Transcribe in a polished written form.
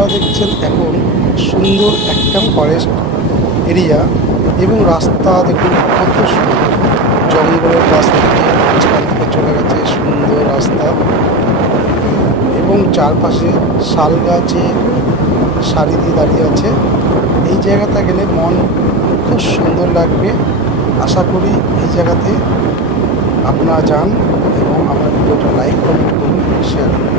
আপনারা দেখছেন এখন সুন্দর একটা ফরেস্ট এরিয়া এবং রাস্তা দেখুন কত সুন্দর, জঙ্গলের রাস্তা থেকে মাঝখান থেকে চলে গেছে সুন্দর রাস্তা এবং চারপাশে শাল গাছে সারি দিয়ে দাঁড়িয়ে আছে। এই জায়গাটা গেলে মন খুব সুন্দর লাগবে। আশা করি এই জায়গাতে আপনারা যান এবং আমার ভিডিওটা লাইক কমেন্ট করুন, শেয়ার করুন।